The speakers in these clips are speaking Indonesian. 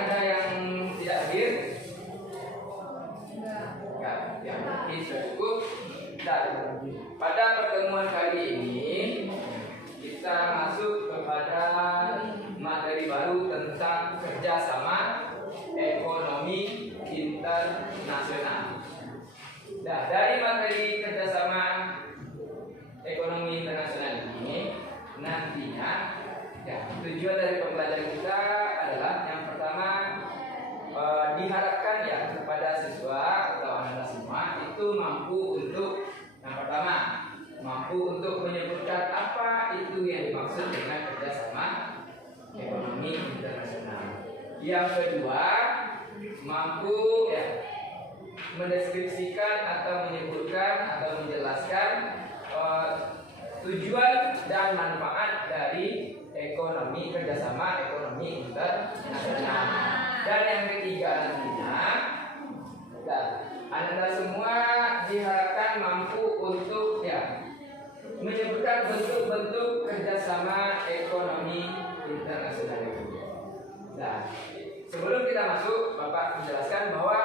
ada yang tidak hadir? Enggak, yang ini sudah cukup. Dan pada pertemuan kali ini kita masuk kepada materi baru tentang kerjasama ekonomi internasional. Nah, dari materi kerjasama ekonomi internasional ini nantinya tujuan dari pembelajaran kita adalah yang pertama diharapkan ya kepada siswa atau anak-anak semua itu mampu untuk yang pertama mampu untuk menyebutkan apa itu yang dimaksud dengan kerjasama ekonomi internasional. Yang kedua mampu ya mendeskripsikan atau menyebutkan atau menjelaskan tujuan dan manfaat dari ekonomi kerjasama ekonomi internasional. Dan yang ketiga nantinya, Anda semua diharapkan mampu untuk ya menyebutkan bentuk-bentuk kerjasama ekonomi internasional itu. Nah, sebelum kita masuk, Bapak menjelaskan bahwa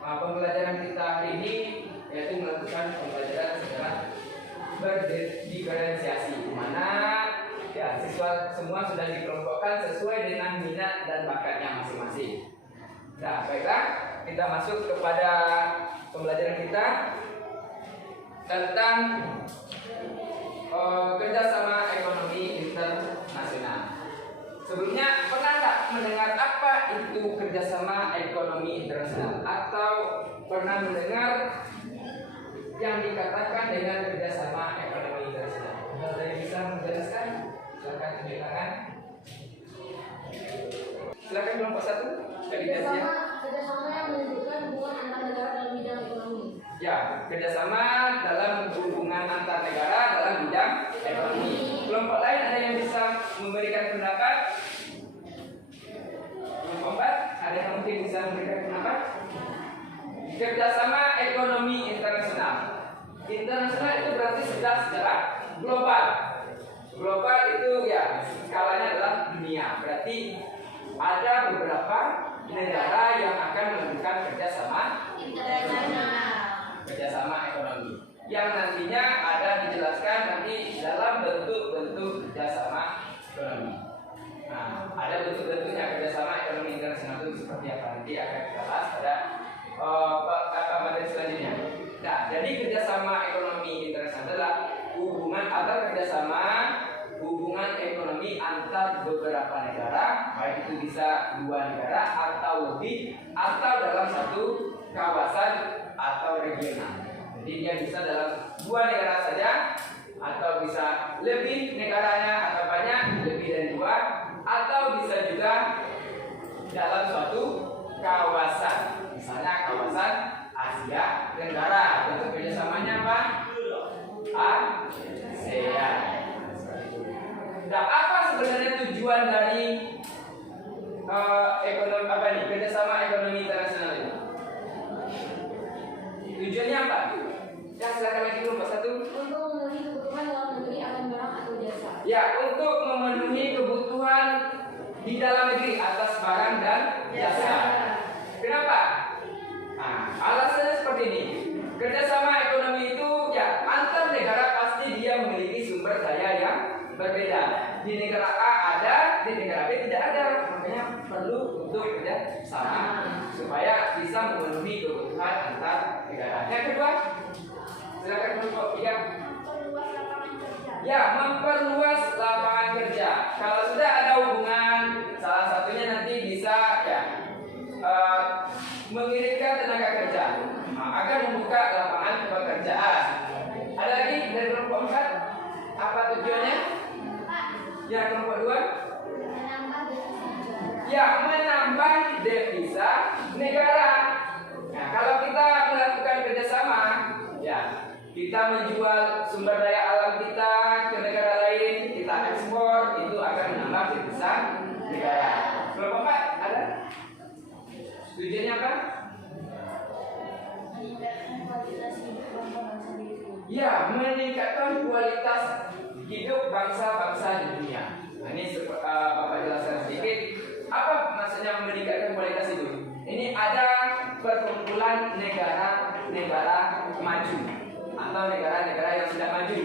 pembelajaran kita hari ini yaitu melakukan pembelajaran secara berdiferensiasi, di mana ya siswa semua sudah dikelompokkan sesuai dengan minat dan bakatnya masing-masing. Nah, baiklah, kita masuk kepada pembelajaran kita tentang kerjasama ekonomi internasional. Sebelumnya pernah nggak mendengar apa itu kerjasama ekonomi internasional atau pernah mendengar yang dikatakan dengan kerjasama ekonomi internasional? Ada yang bisa menjelaskan? Silakan tunjuk tangan. Silakan kelompok satu. Kerjasama yang menunjukkan hubungan antar negara dalam bidang ekonomi. Ya, kerjasama dalam hubungan antar negara dalam bidang ekonomi. Kelompok lain ada yang bisa memberikan pendapat? Kelompok 4 ada yang mungkin bisa memberikan pendapat? Kerjasama ekonomi internasional. Internasional itu berarti sudah secara global. Global itu ya skalanya adalah dunia. Berarti ada beberapa negara yang akan melakukan kerjasama ekonomi yang nantinya ada dijelaskan nanti dalam bentuk-bentuk kerjasama ekonomi. Nah, ada bentuk-bentuknya kerjasama ekonomi internasional itu seperti apa nanti akan kita bahas pada materi selanjutnya. Nah, jadi kerjasama ekonomi internasional adalah hubungan atau kerjasama hubungan ekonomi antar beberapa negara, baik itu bisa 2 negara atau lebih, atau dalam satu kawasan atau regional. Jadi dia bisa dalam 2 negara saja, atau bisa lebih negaranya atau banyak lebih dari 2, atau bisa juga dalam suatu kawasan, misalnya kawasan Asia Tenggara. Bentuk kerjasamanya apa? ASEAN. Nah, apa sebenarnya tujuan dari kerjasama ekonomi internasional ini? Tujuannya apa? Ya, silakan lagi kelompok 1. Untuk memenuhi kebutuhan dalam negeri akan barang atau jasa. Ya, untuk memenuhi kebutuhan di dalam negeri atas barang dan jasa. Kenapa? Nah, alasannya seperti ini. Kerjasama ekonomi itu ya antar negara pasti dia memiliki sumber daya yang berbeda. Di negara A ada, di negara B tidak ada. Makanya perlu untuk kerja sama supaya bisa memenuhi kebutuhan antar negara. Yang kedua, silakan kelompok 3. Ya, memperluas lapangan kerja. Kalau sudah ada hubungan, salah satunya nanti bisa ya mengirimkan tenaga kerja agar membuka lapangan pekerjaan. Ada lagi dari kelompok 4, apa tujuannya? Ya, kelompok 2. Ya, menambah devisa negara. Nah, kalau kita melakukan kerjasama, ya kita menjual sumber daya alam kita ke negara lain, kita ekspor, itu akan menambah devisa negara. Kelompok 4 ada? Tujuannya apa? Ya, meningkatkan kualitas hidup bangsa-bangsa di dunia. Nah, ini Bapak jelaskan sedikit. Apa maksudnya meningkatkan atau negara-negara yang sudah maju.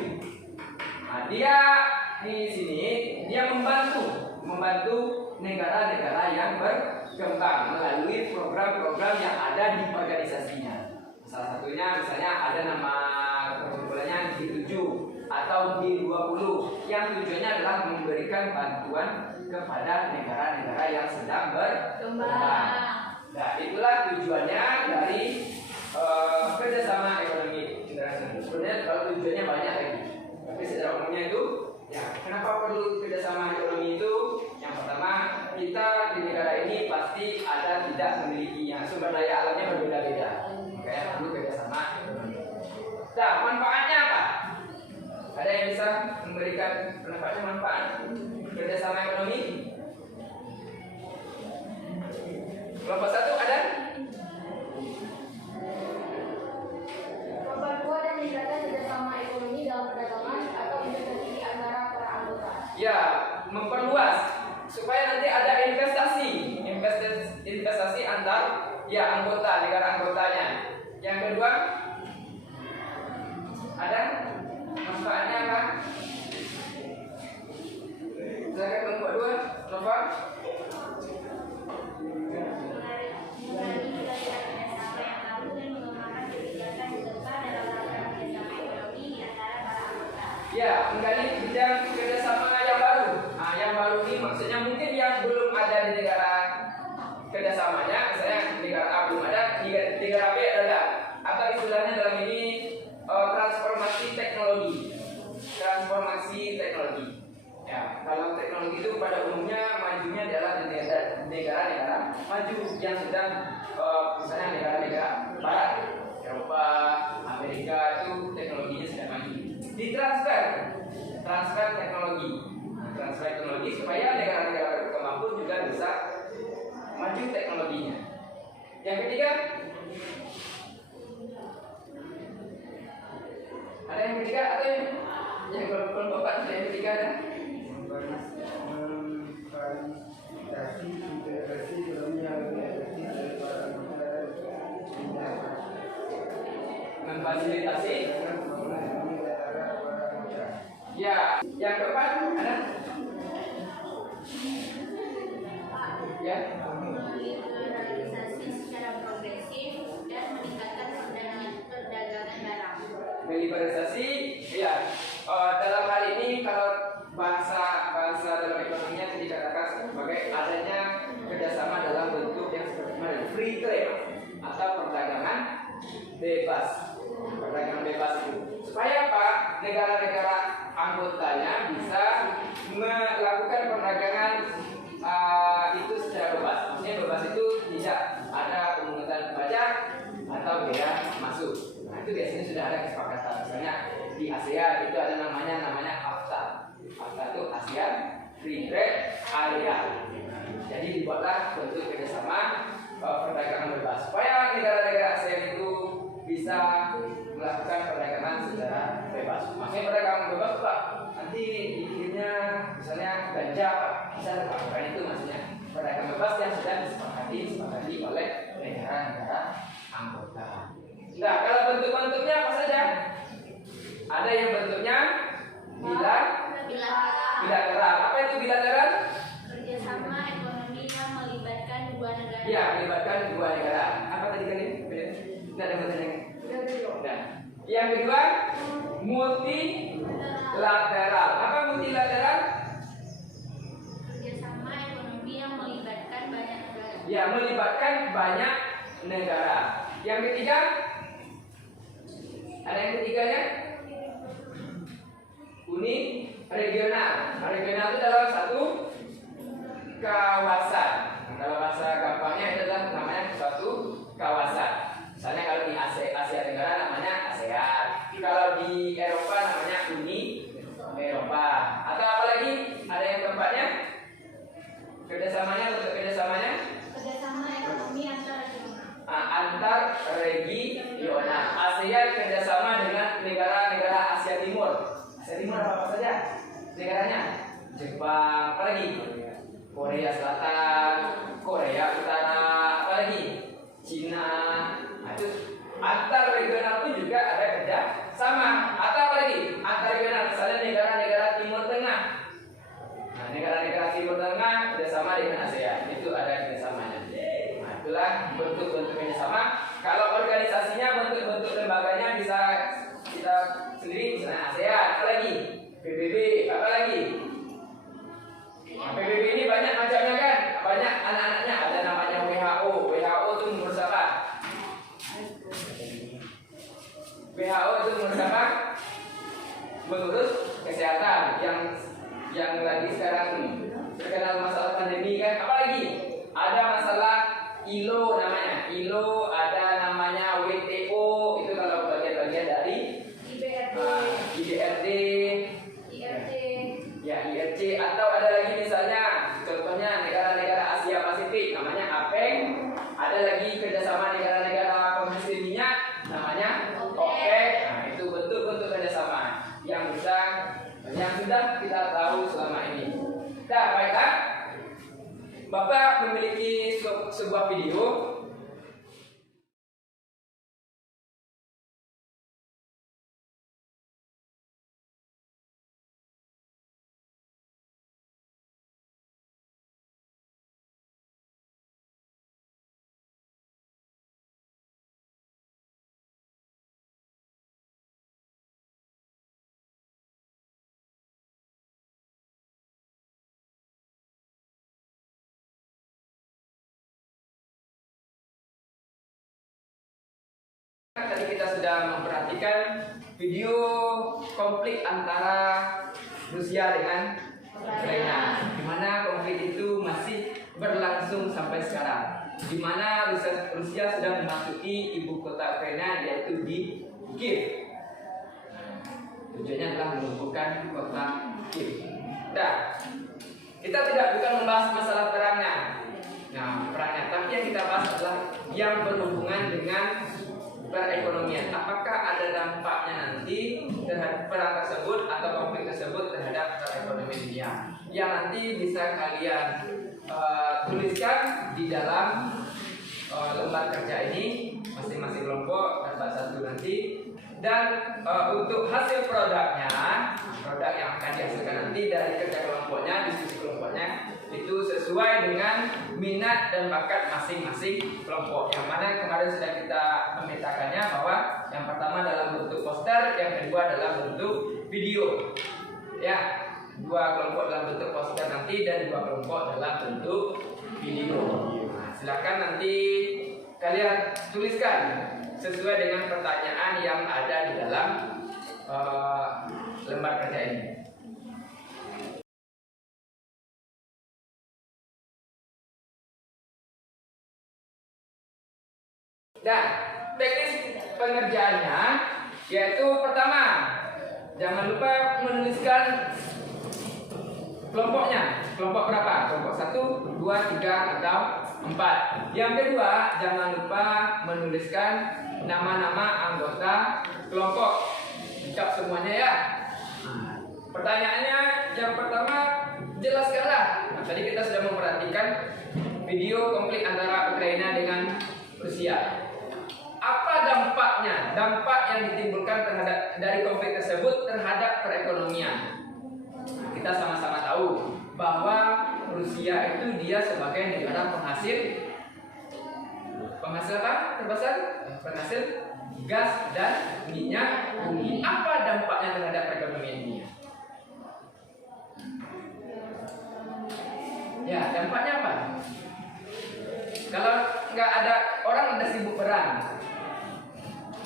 Nah, dia di sini dia membantu negara-negara yang berkembang melalui program-program yang ada di organisasinya. Salah satunya misalnya ada nama perkumpulannya G7 atau G20 yang tujuannya adalah memberikan bantuan kepada negara-negara yang sedang berkembang. Nah, itulah tujuannya dari kerjasama ekonomi internasional. Sebenarnya kalau tujuannya banyak lagi, tapi secara umumnya itu, ya kenapa perlu kerjasama ekonomi itu? Yang pertama, kita di negara ini pasti ada tidak memiliki yang sumber daya alamnya berbeda-beda, makanya perlu kerjasama ekonomi. Nah, manfaatnya apa? Ada yang bisa memberikan manfaat kerjasama ekonomi? Kelompok satu ada? Memperkuat dan meningkatkan kerjasama ekonomi dalam perdagangan atau investasi di antara para anggota. Ya, memperluas supaya nanti ada investasi antar anggota, negara anggotanya. Yang kedua, ada manfaatnya apa? Silakan kelompok dua, Nova. Ya, menggali bidang kerjasama yang baru. Nah, yang baru ini maksudnya mungkin yang belum ada di negara kerjasamanya, misalnya negara A belum ada, negara B ada. Atau istilahnya dalam ini transformasi teknologi. Ya, kalau teknologi itu pada umumnya majunya adalah di negara-negara maju yang sedang misalnya negara-negara barat, Eropa, Amerika itu teknologinya sedang maju. Ditransfer teknologi. Nah, transfer teknologi supaya negara-negara berkembang pun juga bisa maju teknologinya. Yang ketiga, ada yang ketiga atau yang kelompok empat? Yang ketiga ada? Memfasilitasi. Ya, yang keempat ada? Ya. Liberalisasi secara progresif dan meningkatkan perdagangan barang. Liberalisasi, ya. Dalam hal ini kalau bahasa dalam ekonominya dikatakan sebagai adanya kerjasama dalam bentuk yang seperti mana? Free trade atau perdagangan bebas. Perdagangan bebas itu supaya apa? Negara-negara anggotanya bisa melakukan perdagangan itu secara bebas. Maksudnya bebas itu tidak ada pemungutan pajak atau bea masuk. Nah, itu biasanya sudah ada kesepakatan. Misalnya di ASEAN itu ada namanya AFTA. AFTA itu ASEAN Free Trade Area. Jadi dibuatlah bentuk kerjasama perdagangan bebas supaya negara-negara ASEAN itu bisa melakukan perdagangan secara bebas. Maksudnya perdagangan bebas Pak, nanti dipikirnya misalnya ganja Pak, bisa Pak. Bukan itu maksudnya. Perdagangan bebas yang sudah disepakati oleh negara-negara anggota. Nah, kalau bentuk-bentuknya apa saja? Ada yang bentuknya bilateral. Apa itu bilateral? Kerjasama ekonomi yang melibatkan dua negara. Ya, melibatkan dua negara. Apa tadi kalian? Tidak ada pertanyaan. Nah, yang kedua multilateral. Apa multilateral? Kerjasama ekonomi yang melibatkan banyak negara. Ya, melibatkan banyak negara. Yang ketiga, ada yang ketiganya? Uni regional. Regional itu dalam satu kawasan. Nah, kalau bahasa gampangnya itu adalah namanya suatu kawasan. Misalnya kalau di Asia Tenggara namanya ASEAN. Kalau di Eropa namanya Uni Eropa. Atau apa lagi? Ada yang keempatnya? Kerjasamanya untuk kerjasamanya? Kerjasama ekonomi antar regional. ASEAN kerjasama dengan negara-negara Asia Timur. Asia Timur apa saja? Negaranya? Jepang, apa lagi? Korea Selatan, Korea Utara, apa lagi? Cina. Nah, itu antar regional pun juga ada kerja sama. adalah bentuk-bentuk kerjasama. Kalau organisasinya, bentuk-bentuk lembaganya bisa kita sendiri, misalnya ASEAN, apa lagi? PBB, apa lagi? Nah, PBB ini banyak macamnya kan, banyak anak-anaknya. Ada namanya WHO. WHO itu mengurus apa? WHO itu mengurus apa? Mengurus kesehatan. Yang lagi sekarang terkenal masalah pandemi kan, apa lagi? Ada masalah ILO namanya. ILO, ada namanya WTO, itu kalau bagian-bagian dari IBRD, ya IRC, atau ada lagi misalnya contohnya negara-negara Asia Pasifik namanya APEC, ada lagi kerjasama negara-negara penghasil minyak namanya OPEC. Nah, itu bentuk-bentuk kerjasama yang sudah kita tahu selama ini. Nah, baiklah, Bapak memiliki sebuah video. Tadi kita sudah memperhatikan video konflik antara Rusia dengan Ukraina, di mana konflik itu masih berlangsung sampai sekarang, di mana Rusia sudah memasuki ibu kota Ukraina, yaitu di Kiev. Tujuannya adalah melumpuhkan kota Kiev. Nah, kita bukan membahas masalah perangnya. Tapi yang kita bahas adalah yang berhubungan dengan perekonomian. Apakah ada dampaknya nanti terhadap perang tersebut atau konflik tersebut terhadap perekonomian dunia? Yang nanti bisa kalian tuliskan di dalam lembar kerja ini, masing-masing kelompok dapat satu nanti. Dan untuk hasil produknya, produk yang akan dihasilkan nanti dari kerja kelompoknya, diskusi kelompoknya, itu sesuai dengan minat dan bakat masing-masing kelompok. Yang mana kemarin sudah kita memetakannya bahwa yang pertama dalam bentuk poster, yang kedua dalam bentuk video. Ya, 2 kelompok dalam bentuk poster nanti dan 2 kelompok dalam bentuk video. Nah, silakan nanti kalian tuliskan sesuai dengan pertanyaan yang ada di dalam lembar kerja ini. Dan teknis pengerjaannya yaitu pertama, jangan lupa menuliskan kelompoknya. Kelompok berapa? Kelompok 1, 2, 3, atau 4. Yang kedua, jangan lupa menuliskan nama-nama anggota kelompok. Lengkap semuanya ya. Pertanyaannya yang pertama, jelaskanlah. Nah, tadi kita sudah memperhatikan video konflik antara Ukraina dengan Rusia. Apa dampaknya? Dampak yang ditimbulkan dari konflik tersebut terhadap perekonomian. Kita sama-sama tahu bahwa Rusia itu dia sebagai negara penghasil apa? Terbesar penghasil gas dan minyak bumi. Apa dampaknya terhadap perekonomian dunia? Ya, dampaknya apa? Kalau nggak ada orang udah sibuk perang,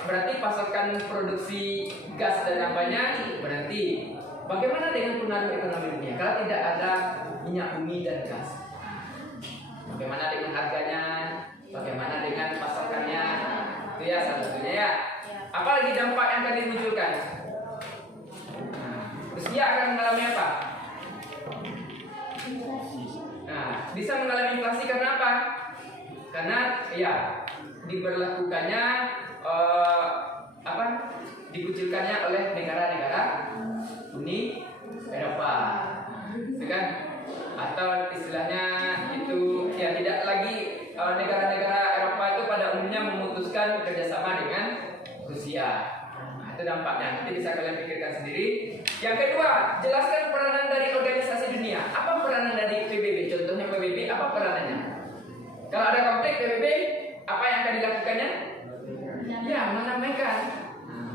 berarti pasokan produksi gas dan lainnya berhenti. Bagaimana dengan pengaruh ekonomi dunia kalau tidak ada minyak bumi dan gas? Bagaimana dengan harganya? Bagaimana dengan pasokannya? Itu ya salah satunya ya. Apalagi dampak yang tadi dimunculkan? Rusia akan mengalami apa? Nah, bisa mengalami inflasi karena apa? Karena ya diberlakukannya dikucilkannya oleh negara-negara Uni Eropa, kan? Atau istilahnya itu ya tidak lagi negara-negara Eropa itu pada umumnya memutuskan kerjasama dengan Rusia. Nah, itu dampaknya. Nanti bisa kalian pikirkan sendiri. Yang kedua, jelaskan peranan dari organisasi dunia. Apa peranan dari PBB? Contohnya PBB, apa peranannya? Kalau ada konflik PBB, apa yang akan dilakukannya? Ya, menamaikan.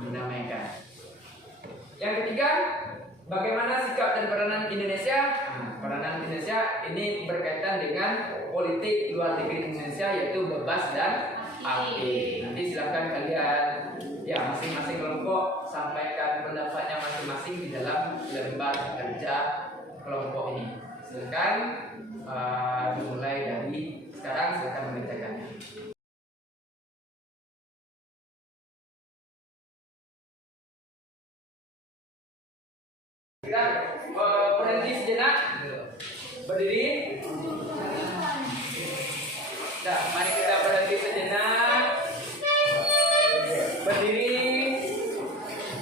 Menamaikan. Yang ketiga, bagaimana sikap dan peranan Indonesia? Peranan Indonesia ini berkaitan dengan politik luar negeri Indonesia, yaitu bebas dan aktif. Nanti silakan kalian ya masing-masing kelompok sampaikan pendapatnya masing-masing di dalam lembar kerja kelompok ini. Silakan dimulai dari sekarang, silakan mengerjakan. Kita berhenti sejenak, berdiri. Nah, mari kita berhenti sejenak, berdiri,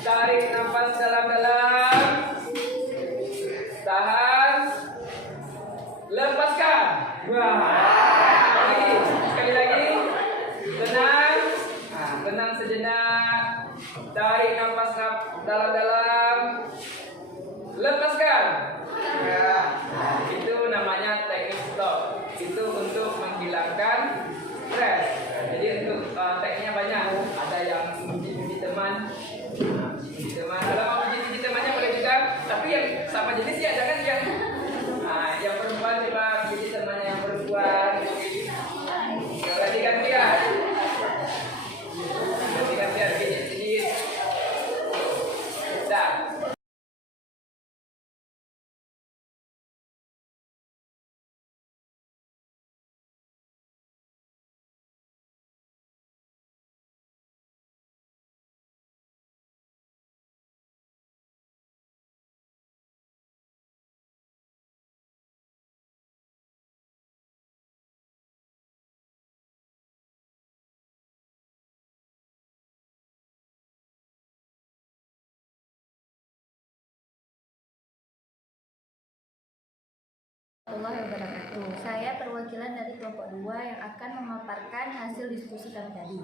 tarik nafas dalam-dalam, tahan, lepaskan. Sekali lagi, tenang, tenang sejenak, tarik nafas dalam-dalam, lepaskan. Itu namanya teknik stop. Itu untuk menghilangkan stres. Jadi untuk tekniknya banyak. Ada yang puji-puji teman. Puji teman. Kalau mau puji temannya boleh juga. Tapi yang sama jenis ya jangan yang yang perempuan coba puji temannya yang perempuan. Ganti-gantian. Ganti-gantian sedikit. Dah. Warahmatullahi wabarakatuh. Saya perwakilan dari kelompok 2 yang akan memaparkan hasil diskusi kami tadi.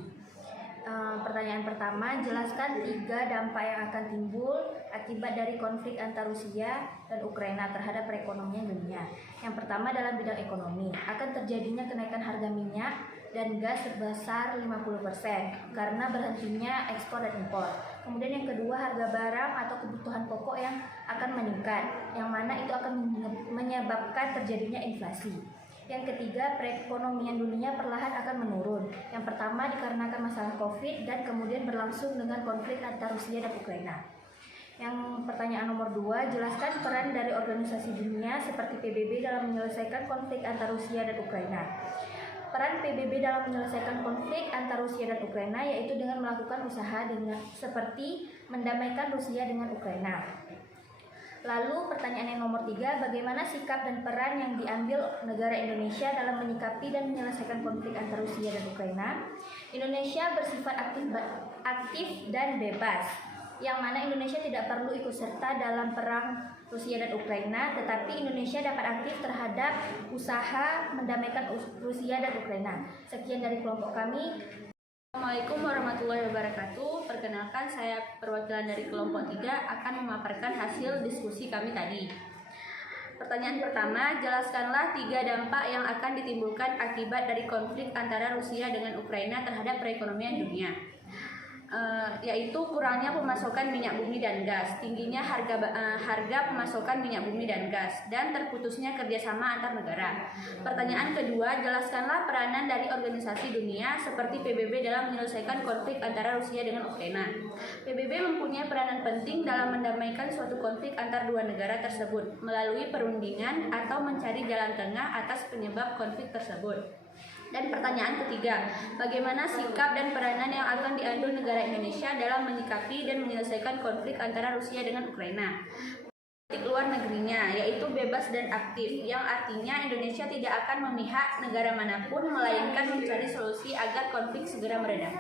Pertanyaan pertama, jelaskan 3 dampak yang akan timbul akibat dari konflik antara Rusia dan Ukraina terhadap perekonomian dunia. Yang pertama dalam bidang ekonomi, akan terjadinya kenaikan harga minyak dan gas sebesar 50% karena berhentinya ekspor dan impor. Kemudian yang kedua, harga barang atau kebutuhan pokok yang akan meningkat, yang mana itu akan menyebabkan terjadinya inflasi. Yang ketiga, perekonomian dunia perlahan akan menurun. Yang pertama dikarenakan masalah COVID dan kemudian berlangsung dengan konflik antara Rusia dan Ukraina. Yang pertanyaan nomor 2, jelaskan peran dari organisasi dunia seperti PBB dalam menyelesaikan konflik antara Rusia dan Ukraina. Peran PBB dalam menyelesaikan konflik antara Rusia dan Ukraina yaitu dengan melakukan usaha seperti mendamaikan Rusia dengan Ukraina. Lalu pertanyaan yang nomor 3, bagaimana sikap dan peran yang diambil negara Indonesia dalam menyikapi dan menyelesaikan konflik antara Rusia dan Ukraina? Indonesia bersifat aktif dan bebas, yang mana Indonesia tidak perlu ikut serta dalam perang Rusia dan Ukraina, tetapi Indonesia dapat aktif terhadap usaha mendamaikan Rusia dan Ukraina. Sekian dari kelompok kami. Assalamualaikum warahmatullahi wabarakatuh. Perkenalkan, saya perwakilan dari kelompok 3 akan memaparkan hasil diskusi kami tadi. Pertanyaan pertama, jelaskanlah 3 dampak yang akan ditimbulkan akibat dari konflik antara Rusia dengan Ukraina terhadap perekonomian dunia. Yaitu kurangnya pemasokan minyak bumi dan gas, tingginya harga pemasokan minyak bumi dan gas, dan terputusnya kerjasama antar negara. Pertanyaan kedua, jelaskanlah peranan dari organisasi dunia seperti PBB dalam menyelesaikan konflik antara Rusia dengan Ukraina. PBB mempunyai peranan penting dalam mendamaikan suatu konflik antar dua negara tersebut melalui perundingan atau mencari jalan tengah atas penyebab konflik tersebut. Dan pertanyaan ketiga, bagaimana sikap dan peranan yang akan diambil negara Indonesia dalam menyikapi dan menyelesaikan konflik antara Rusia dengan Ukraina? Politik luar negerinya, yaitu bebas dan aktif, yang artinya Indonesia tidak akan memihak negara manapun, melainkan mencari solusi agar konflik segera mereda.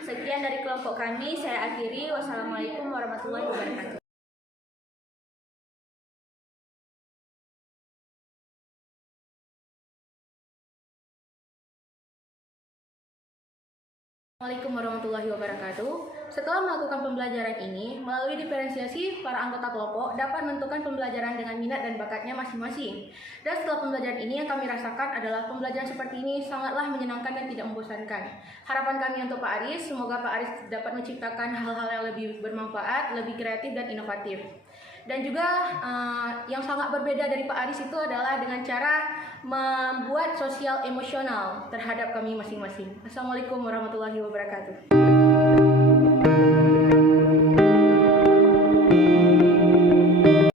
Sekian dari kelompok kami, saya akhiri. Wassalamualaikum warahmatullahi wabarakatuh. Assalamualaikum warahmatullahi wabarakatuh. Setelah melakukan pembelajaran ini, melalui diferensiasi, para anggota kelompok dapat menentukan pembelajaran dengan minat dan bakatnya masing-masing. Dan setelah pembelajaran ini yang kami rasakan adalah pembelajaran seperti ini sangatlah menyenangkan dan tidak membosankan. Harapan kami untuk Pak Aris, semoga Pak Aris dapat menciptakan hal-hal yang lebih bermanfaat, lebih kreatif dan inovatif. Dan juga yang sangat berbeda dari Pak Aris itu adalah dengan cara membuat sosial emosional terhadap kami masing-masing. Assalamualaikum warahmatullahi wabarakatuh.